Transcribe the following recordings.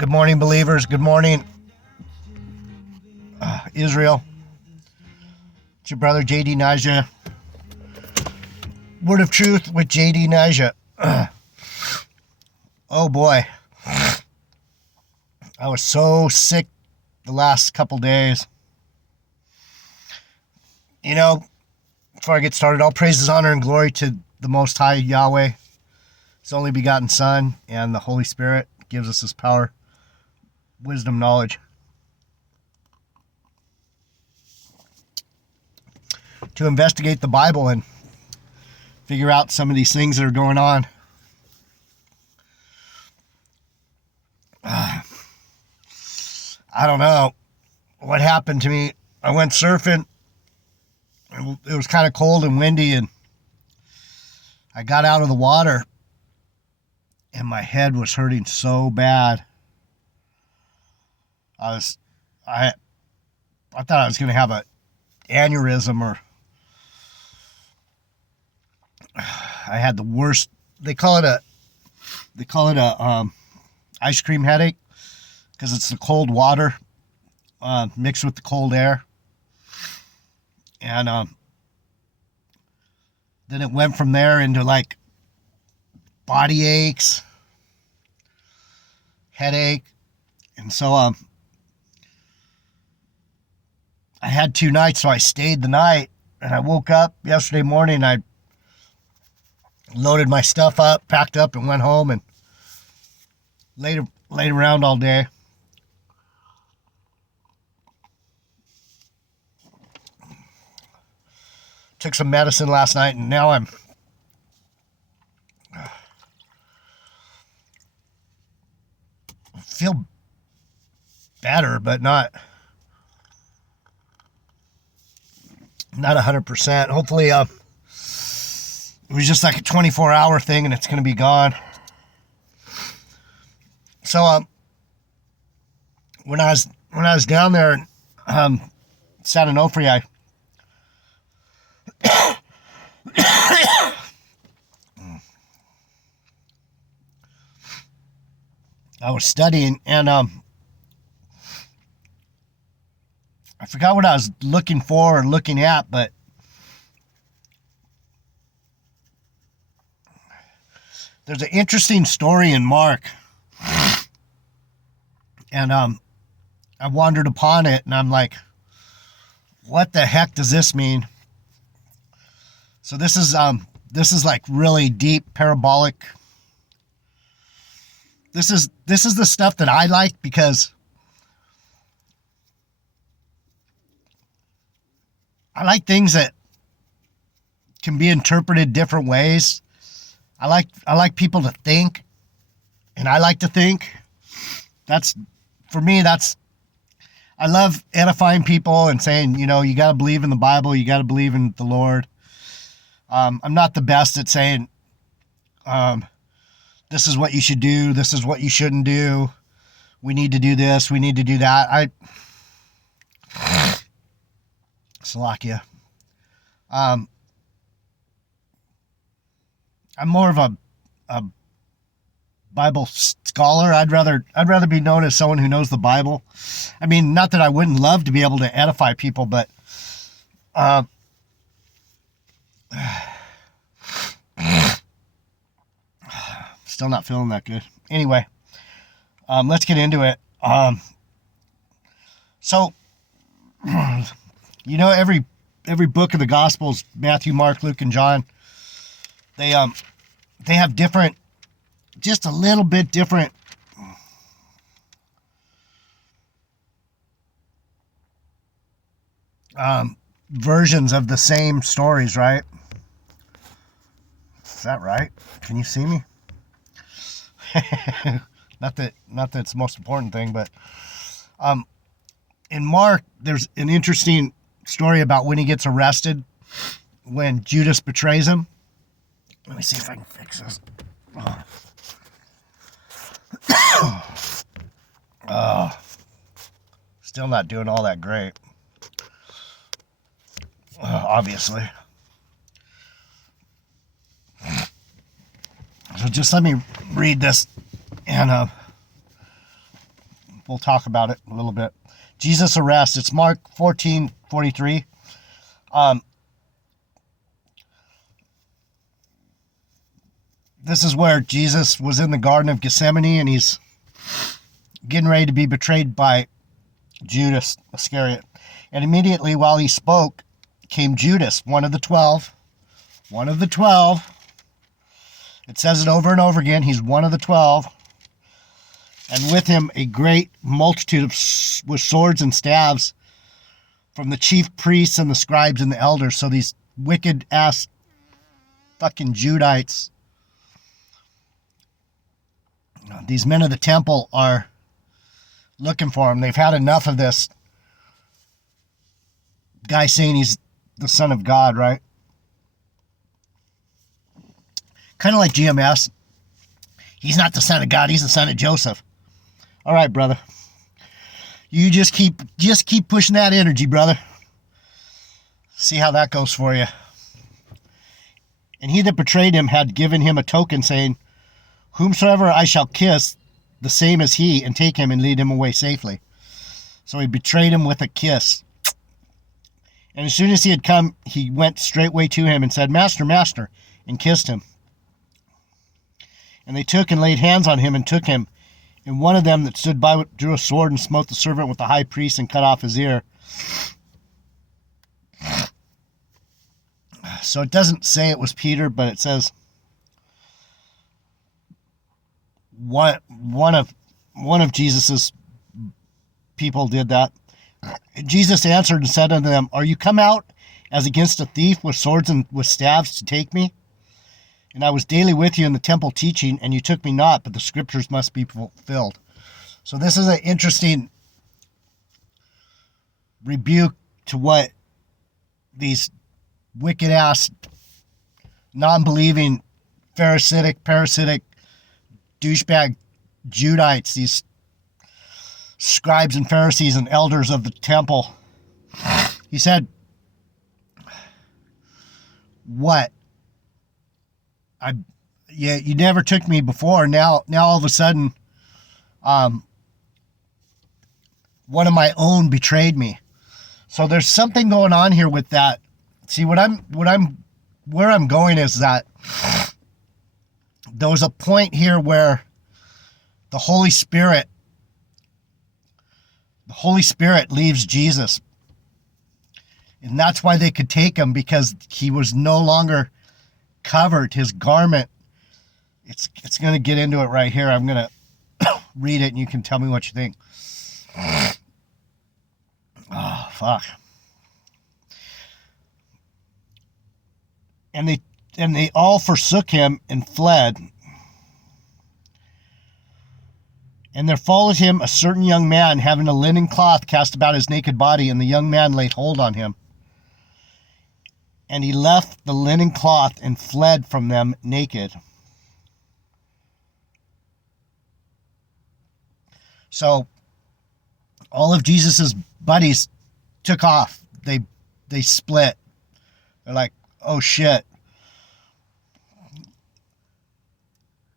Good morning, believers. Good morning, Israel. It's your brother, J.D. Naja. Word of Truth with J.D. Naja. Oh, boy. I was so sick the last couple days. You know, before I get started, all praises, honor, and glory to the Most High Yahweh, His only begotten Son, and the Holy Spirit gives us His power, wisdom, knowledge to investigate the Bible and figure out some of these things that are going on. I don't know what happened to me. I went surfing. It was kind of cold and windy, and I got out of the water, and my head was hurting so bad. I thought I was going to have an aneurysm, or I had the worst. They call it a ice cream headache, because it's the cold water mixed with the cold air. And then it went from there into like body aches, headache. And so I had 2 nights, so I stayed the night. And I woke up yesterday morning. I loaded my stuff up, packed up, and went home and laid around all day. Took some medicine last night, and now I feel better, but not 100%. Hopefully, it was just like a 24-hour thing, and it's going to be gone. So, when I was down there in San Onofre, I was studying, and I forgot what I was looking for or looking at, but there's an interesting story in Mark, and I wandered upon it, and I'm like, what the heck does this mean? So this is like really deep parabolic. This is the stuff that I like, because I like things that can be interpreted different ways. I like people to think, and I like to think. For me, I love edifying people and saying, you got to believe in the Bible, you got to believe in the Lord. I'm not the best at saying, this is what you should do, this is what you shouldn't do, we need to do this, we need to do that. Slovakia. I'm more of a Bible scholar. I'd rather be known as someone who knows the Bible. I mean, not that I wouldn't love to be able to edify people, but still not feeling that good. Anyway, let's get into it. So, every book of the Gospels, Matthew, Mark, Luke, and John, they have different, just a little bit different versions of the same stories, right? Is that right? Can you see me? Not that it's the most important thing, but in Mark, there's an interesting story about when he gets arrested, when Judas betrays him. Let me see if I can fix this. Still not doing all that great. Obviously. So just let me read this, and we'll talk about it a little bit. Jesus' arrest. It's Mark 14:43. This is where Jesus was in the Garden of Gethsemane, and he's getting ready to be betrayed by Judas Iscariot. And immediately while he spoke, came Judas, one of the 12. One of the 12. It says it over and over again. He's one of the 12. And with him a great multitude with swords and staves from the chief priests and the scribes and the elders. So these wicked ass fucking Judites, these men of the temple, are looking for him. They've had enough of this guy saying he's the Son of God, right? Kind of like GMS. He's not the Son of God. He's the son of Joseph. All right, brother. You just keep pushing that energy, brother. See how that goes for you. And he that betrayed him had given him a token, saying, whomsoever I shall kiss, the same as he, and take him and lead him away safely. So he betrayed him with a kiss. And as soon as he had come, he went straightway to him and said, Master, Master, and kissed him. And they took and laid hands on him and took him. And one of them that stood by drew a sword and smote the servant with the high priest and cut off his ear. So it doesn't say it was Peter, but it says one of Jesus's people did that. Jesus answered and said unto them, are you come out as against a thief with swords and with staves to take me? And I was daily with you in the temple teaching, and you took me not, but the scriptures must be fulfilled. So this is an interesting rebuke to what these wicked ass, non-believing, parasitic, douchebag Judites, these scribes and Pharisees and elders of the temple. He said, what? You never took me before. Now all of a sudden, one of my own betrayed me. So there's something going on here with that. See, where I'm going is that there was a point here where the Holy Spirit leaves Jesus. And that's why they could take him, because he was no longer covered. His garment, it's going to get into it right here. I'm going to read it and you can tell me what you think. Oh, fuck. And they all forsook him and fled. And there followed him a certain young man, having a linen cloth cast about his naked body, and the young man laid hold on him. And he left the linen cloth and fled from them naked. So all of Jesus's buddies took off. They split. They're like, oh shit.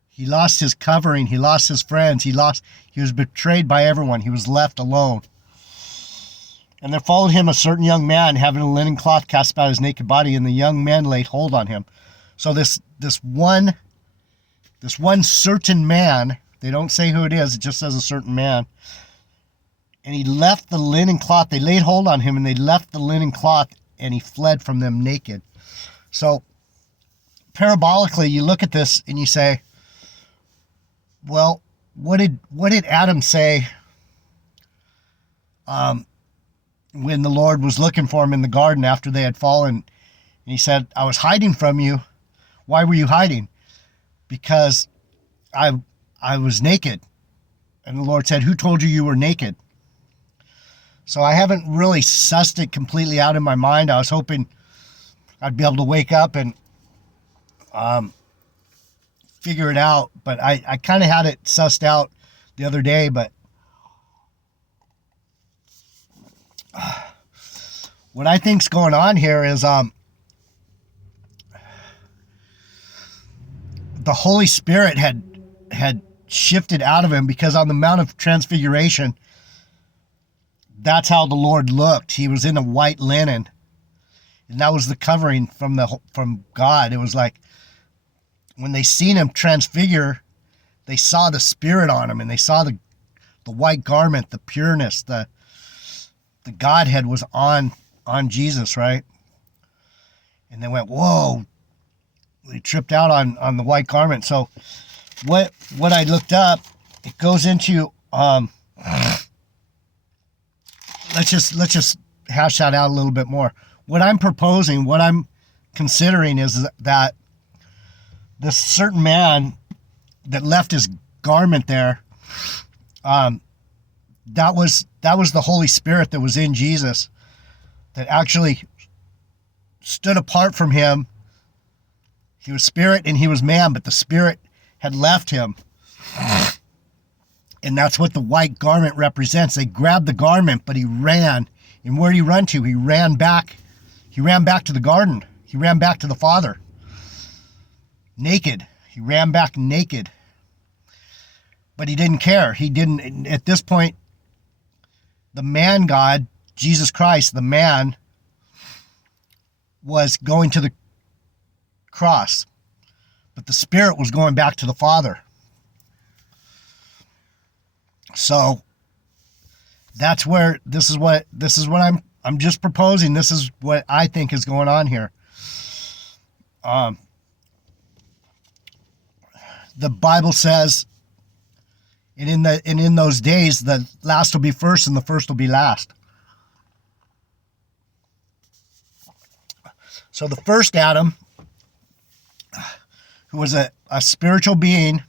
He lost his covering. He lost his friends. He was betrayed by everyone. He was left alone. And there followed him a certain young man, having a linen cloth cast about his naked body, and the young men laid hold on him. So this one certain man, they don't say who it is, it just says a certain man. And he left the linen cloth. They laid hold on him, and they left the linen cloth, and he fled from them naked. So parabolically, you look at this and you say, well, what did Adam say when the Lord was looking for him in the garden after they had fallen? And he said, I was hiding from you. Why were you hiding? Because I was naked. And the Lord said, who told you you were naked? So I haven't really sussed it completely out in my mind. I was hoping I'd be able to wake up and figure it out. But I kind of had it sussed out the other day. But what I think's going on here is the Holy Spirit had shifted out of him, because on the Mount of Transfiguration, that's how the Lord looked. He was in a white linen, and that was the covering from God. It was like when they seen him transfigure, they saw the Spirit on him, and they saw the white garment, the pureness, the Godhead was on Jesus, right? And they went, whoa. They tripped out on the white garment. So what I looked up, it goes into let's just hash that out a little bit more. What I'm proposing, what I'm considering is that this certain man that left his garment there, that was the Holy Spirit that was in Jesus, that actually stood apart from him. He was spirit and he was man, but the Spirit had left him. And that's what the white garment represents. They grabbed the garment, but he ran. And where did he run to? He ran back. He ran back to the garden. He ran back to the Father. Naked. He ran back naked. But he didn't care. He didn't, at this point, the man God, Jesus Christ, the man, was going to the cross. But the Spirit was going back to the Father. So that's where this is what I'm just proposing. This is what I think is going on here. The Bible says, and in those days, the last will be first and the first will be last. So the first Adam, who was a spiritual being,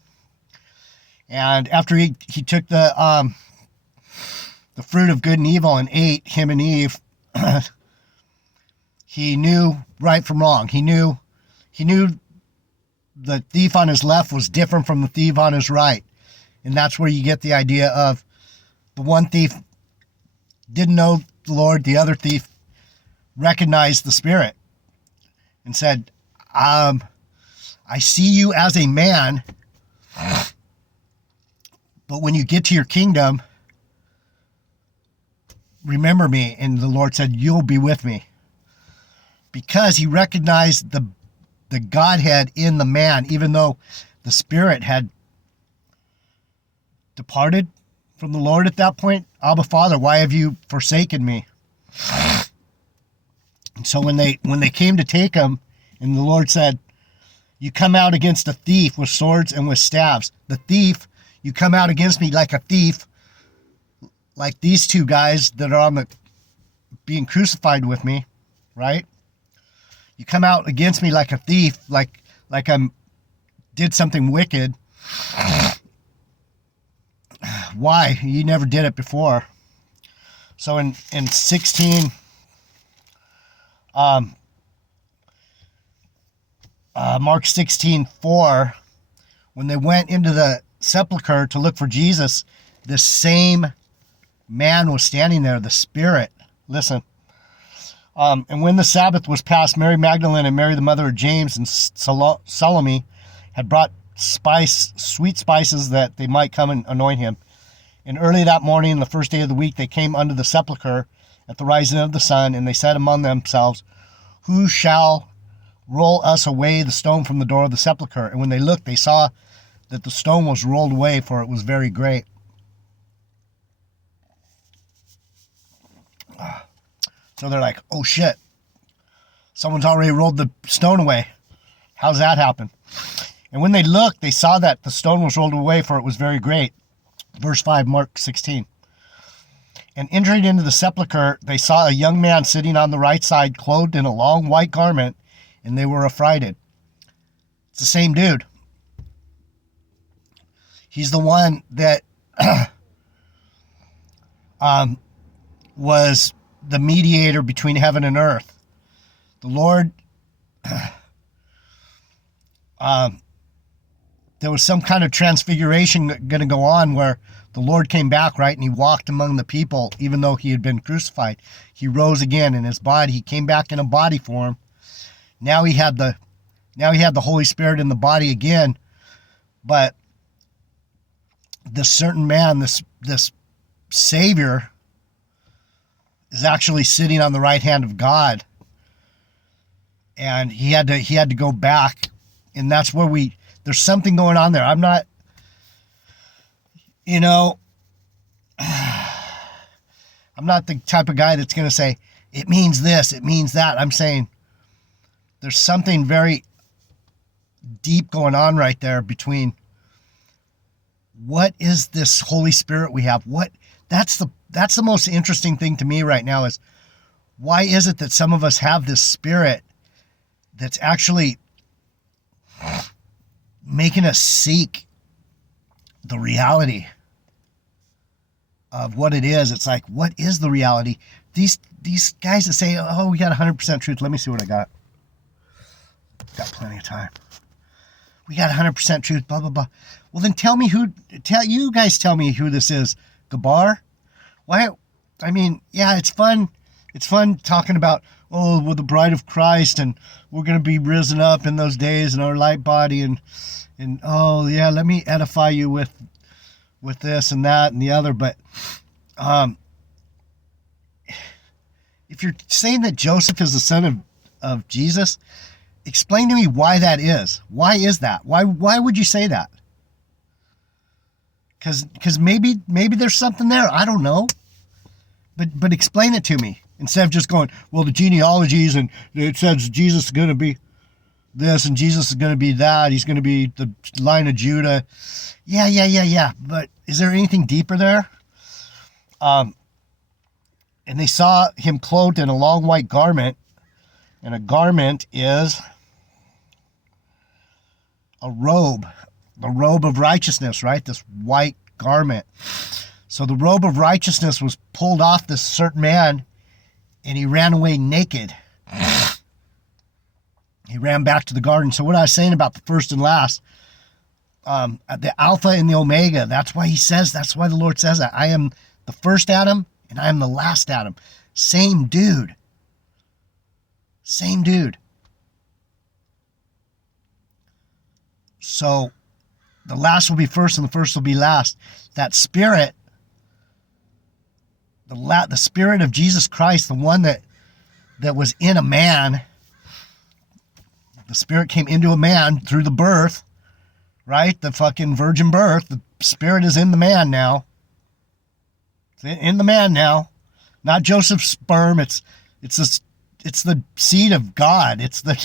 and after he took the fruit of good and evil and ate, him and Eve, he knew right from wrong. He knew the thief on his left was different from the thief on his right. And that's where you get the idea of the one thief didn't know the Lord, the other thief recognized the Spirit and said, I see you as a man, but when you get to your kingdom, remember me. And the Lord said, you'll be with me. Because he recognized the Godhead in the man, even though the Spirit had departed from the Lord at that point. Abba, Father, why have you forsaken me? And so when they came to take him, and the Lord said, you come out against a thief with swords and with staves. The thief, you come out against me like a thief, like these two guys that are being crucified with me, right? You come out against me like a thief, like I did something wicked. Why? You never did it before. So in 16, Mark 16:4, when they went into the sepulcher to look for Jesus, the same man was standing there, the Spirit. Listen. And when the Sabbath was past, Mary Magdalene and Mary the mother of James and Salome had brought sweet spices that they might come and anoint him. And early that morning, the first day of the week, they came unto the sepulchre at the rising of the sun, and they said among themselves, who shall roll us away the stone from the door of the sepulchre? And when they looked, they saw that the stone was rolled away, for it was very great. So they're like, oh shit, someone's already rolled the stone away. How's that happen? And when they looked, they saw that the stone was rolled away, for it was very great. Verse 5, Mark 16. And entering into the sepulchre, they saw a young man sitting on the right side, clothed in a long white garment, and they were affrighted. It's the same dude. He's the one that was the mediator between heaven and earth. The Lord, there was some kind of transfiguration going to go on where the Lord came back, right, and he walked among the people, even though he had been crucified. He rose again in his body. He came back in a body form. Now he had the Holy Spirit in the body again, but this certain man, this Savior, is actually sitting on the right hand of God, and he had to go back, and that's where there's something going on there. I'm not, I'm not the type of guy that's going to say it means this, it means that. I'm saying there's something very deep going on right there between what is this Holy Spirit we have? That's the most interesting thing to me right now is why is it that some of us have this spirit that's actually making us seek the reality of what it is. It's like, what is the reality? These guys that say, oh, we got 100% truth. Let me see what I got. Got plenty of time. We got 100% truth, blah, blah, blah. Well, then tell me you guys tell me who this is. Gabar? Why? I mean, yeah, it's fun. It's fun talking about, oh, we're the bride of Christ and we're going to be risen up in those days in our light body and oh, yeah, let me edify you with this and that and the other. But if you're saying that Joseph is the son of Jesus, explain to me why that is. Why is that? Why would you say that? Because maybe there's something there. I don't know. But explain it to me instead of just going, well, the genealogies and it says Jesus is going to be this and Jesus is going to be that. He's going to be the line of Judah. Yeah. But is there anything deeper there? And they saw him clothed in a long white garment, and a garment is a robe, the robe of righteousness, right? This white garment. So the robe of righteousness was pulled off this certain man, and he ran away naked. He ran back to the garden. So what I was saying about the first and last, the Alpha and the Omega, that's why the Lord says that. I am the first Adam, and I am the last Adam. Same dude. So the last will be first and the first will be last. That spirit, the spirit of Jesus Christ, the one that was in a man, the spirit came into a man through the birth, right? The fucking virgin birth. The spirit is in the man now. It's in the man now. Not Joseph's sperm. It's the seed of God. It's the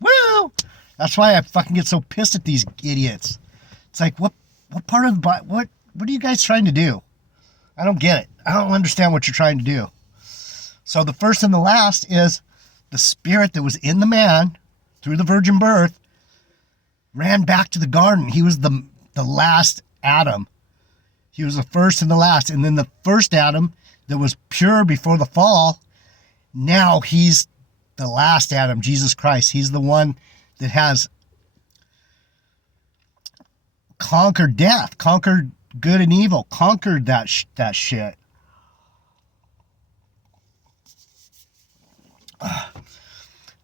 woo. That's why I fucking get so pissed at these idiots. It's like, what part of the Bible, what are you guys trying to do? I don't get it. I don't understand what you're trying to do. So the first and the last is the spirit that was in the man through the virgin birth ran back to the garden. He was the last Adam. He was the first and the last. And then the first Adam that was pure before the fall, now he's the last Adam, Jesus Christ. He's the one that has conquered death, conquered good and evil, conquered that shit.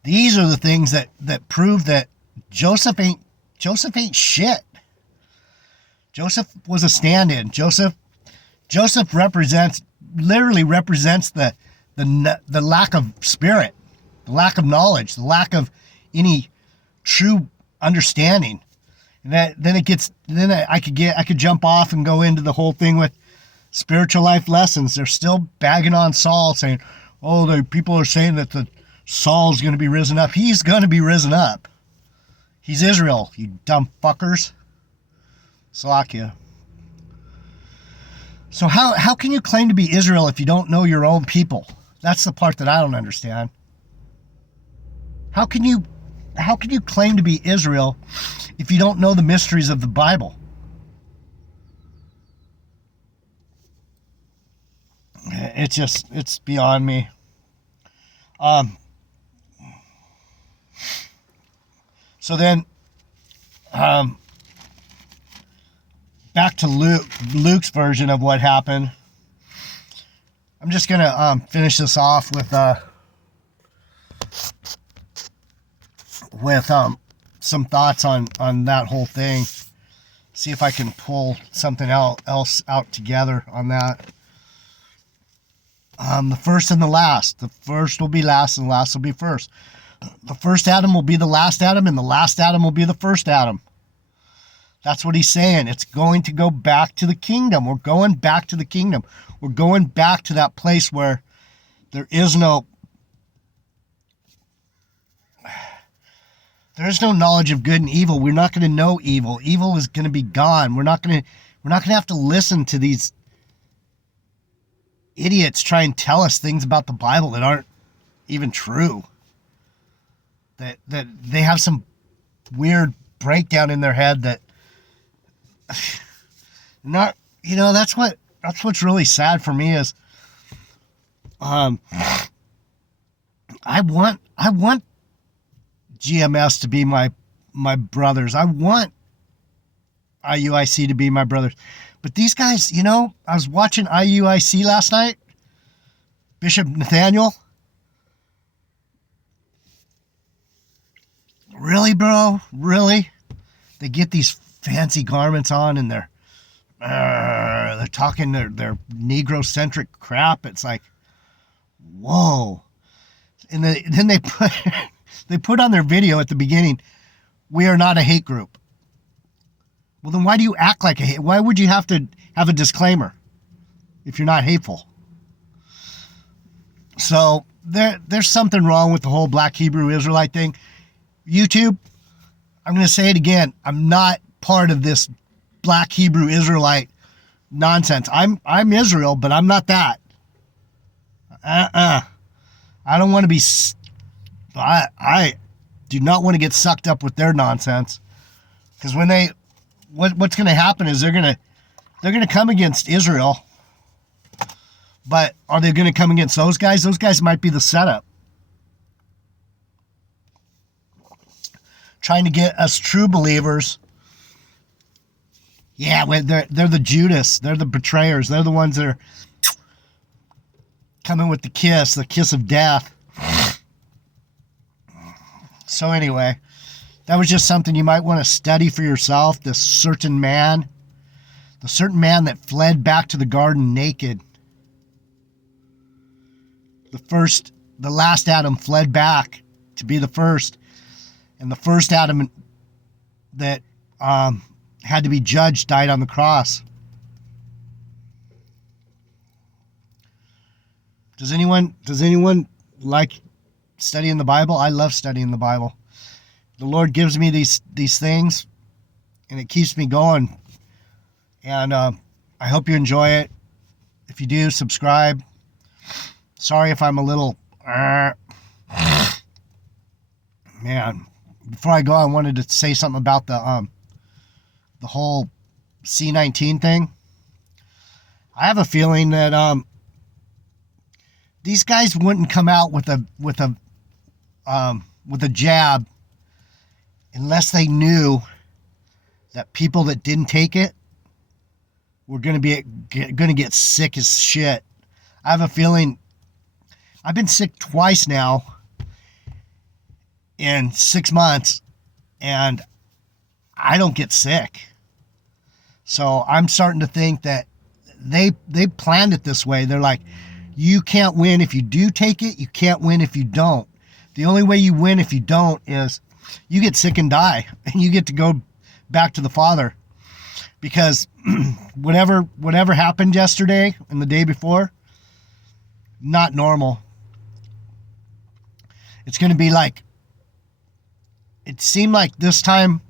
These are the things that prove that Joseph ain't shit. Joseph was a stand-in. Joseph literally represents the lack of spirit, the lack of knowledge, the lack of any true understanding. And I could jump off and go into the whole thing with spiritual life lessons. They're still bagging on Saul, saying, oh, the people are saying that Saul's going to be risen up. He's going to be risen up. He's Israel, you dumb fuckers. Salakia. So how can you claim to be Israel if you don't know your own people? That's the part that I don't understand. How can you claim to be Israel if you don't know the mysteries of the Bible? It's beyond me. So then, back to Luke's version of what happened. I'm just gonna finish this off with some thoughts on that whole thing. See if I can pull something else out together on that. The first and the last. The first will be last and the last will be first. The first Adam will be the last Adam and the last Adam will be the first Adam. That's what he's saying. It's going to go back to the kingdom. We're going back to the kingdom. We're going back to that place where there is no knowledge of good and evil. We're not going to know evil. Evil is going to be gone. We're not going to have to listen to these idiots try and tell us things about the Bible that aren't even true. That they have some weird breakdown in their head that not, that's what's really sad for me is I want GMS to be my brothers. I want IUIC to be my brothers. But these guys, I was watching IUIC last night. Bishop Nathaniel. Really, bro? Really? They get these fancy garments on and they're talking their Negro-centric crap. It's like, whoa. And then they put on their video at the beginning, we are not a hate group. Well, then why do you act like a hate? Why would you have to have a disclaimer if you're not hateful? So there's something wrong with the whole Black Hebrew Israelite thing. YouTube, I'm going to say it again. I'm not part of this Black Hebrew Israelite nonsense. I'm Israel, but I'm not that. I don't want to be. I do not want to get sucked up with their nonsense, because when what's going to happen is they're going to come against Israel, but are they going to come against those guys? Those guys might be the setup, trying to get us true believers. Yeah, they're the Judas, they're the betrayers, they're the ones that are coming with the kiss of death. So anyway, that was just something you might want to study for yourself. The certain man that fled back to the garden naked. The last Adam fled back to be the first. And the first Adam that had to be judged died on the cross. Does anyone like studying the Bible? I love studying the Bible. The Lord gives me these things, and it keeps me going. And I hope you enjoy it. If you do, subscribe. Sorry if I'm a little... Man, before I go, I wanted to say something about the whole C-19 thing. I have a feeling that these guys wouldn't come out with a jab unless they knew that people that didn't take it were going to get sick as shit. I have a feeling. I've been sick twice now in 6 months, and I don't get sick. So I'm starting to think that they planned it this way. They're like, you can't win if you do take it. You can't win if you don't. The only way you win if you don't is you get sick and die, and you get to go back to the Father. Because whatever happened yesterday and the day before, not normal. It's going to be like, it seemed like this time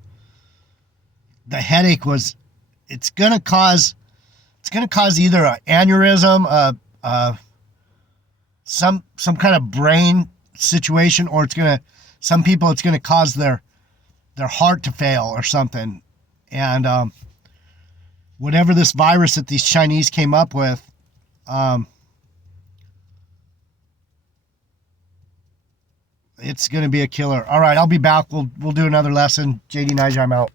the headache was, it's going to cause either an aneurysm, some kind of brain situation, or some people it's going to cause their heart to fail or something. And whatever this virus that these Chinese came up with, it's going to be a killer. All right, I'll be back. We'll do another lesson. JD Nige, I'm out.